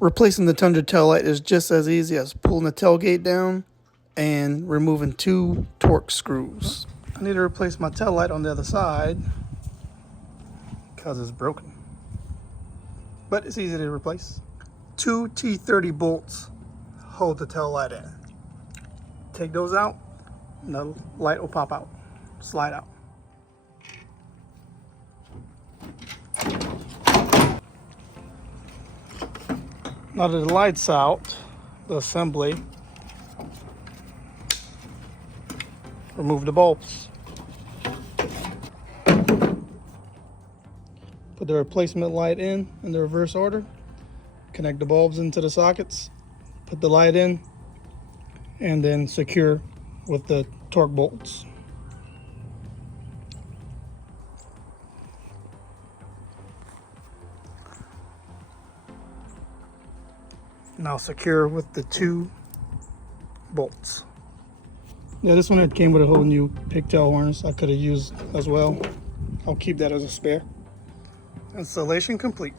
Replacing the Tundra taillight is just as easy as pulling the tailgate down and removing 2 Torx screws. I need to replace my taillight on the other side because it's broken. But it's easy to replace. 2 T30 bolts hold the taillight in. Take those out and the light will pop out, slide out. Now that the light's out, the assembly, remove the bulbs. Put the replacement light in the reverse order. Connect the bulbs into the sockets. Put the light in and then secure with the Torx bolts. Now secure with the 2 bolts. Yeah, this one came with a whole new pigtail harness I could have used as well. I'll keep that as a spare. Installation complete.